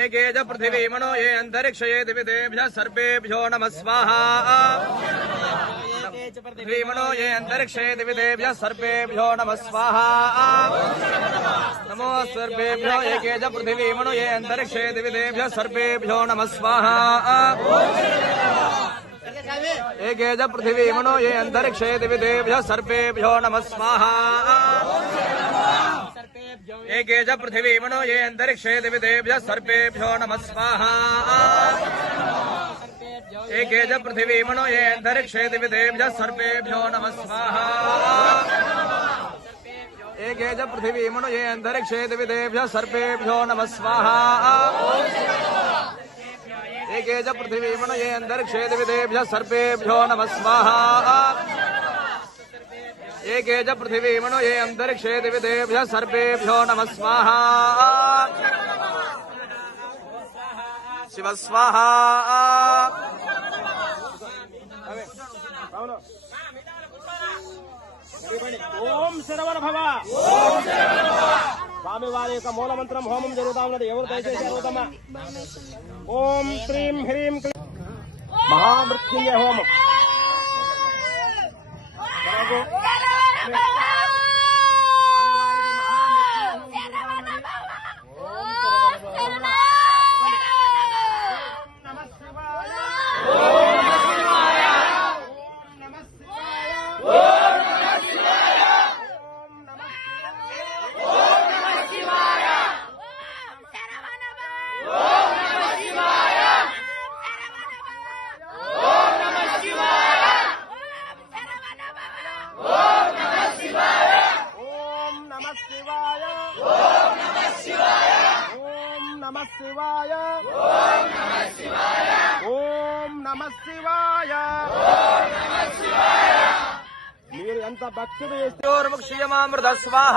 एके च पृथिवी मनो ये अन्तरिक्ष ये दिविदेभ्यः सर्वेभ्यो नमः स्वाहा। ये अन्तरिक्ष ये दिविदेभ्यः सर्वेभ्यो नमः स्वाहा। नमो सर्वेभ्यो एके पृथिवी मनो ये अन्तरिक्ष ये सर्वेभ्यो नमः स्वाहा। एके पृथिवी मनो ये अन्तरिक्ष ये सर्वेभ्यो नमः स्वाहा। एके च पृथिवी मनो ये अन्तरिक्षे दिविदेभ्यः सर्वेभ्यो नमः स्वाहा एके च पृथिवी मनो ये अन्तरिक्षे दिविदेभ्यः सर्वेभ्यो नमः स्वाहा एके च पृथिवी मनो ये अन्तरिक्षे दिविदेभ्यः सर्वेभ्यो नमः स्वाहा एके च पृथिवी मनो ये अन्तरिक्षे दिविदेभ्यः सर्वेभ्यो नमः स्वाहा एके च पृथिवी मनो ये अन्तरिक्षे दिविदेभ्यः सर्वेभ्यो नमः स्वाहा शिव स्वाहा ఓం శరవణ భవ స్వామి వారి యొక్క మూల మంత్రం హోమం జరుగుతా ఉన్నది ఎవరు దయచేసి అడుగుతామా ఓం శ్రీం హ్రీం క్లీం మహామృత్యుంజయ హోమం Thank you. శివాయ. ఓం నమ శివాయ. ఓం నమ శివాయ. ఓం నమ శివాయ ఓం నమ శివాయ ఓం నమ శివాయ మీరు ఎంత భక్తి చేస్తే స్వాహ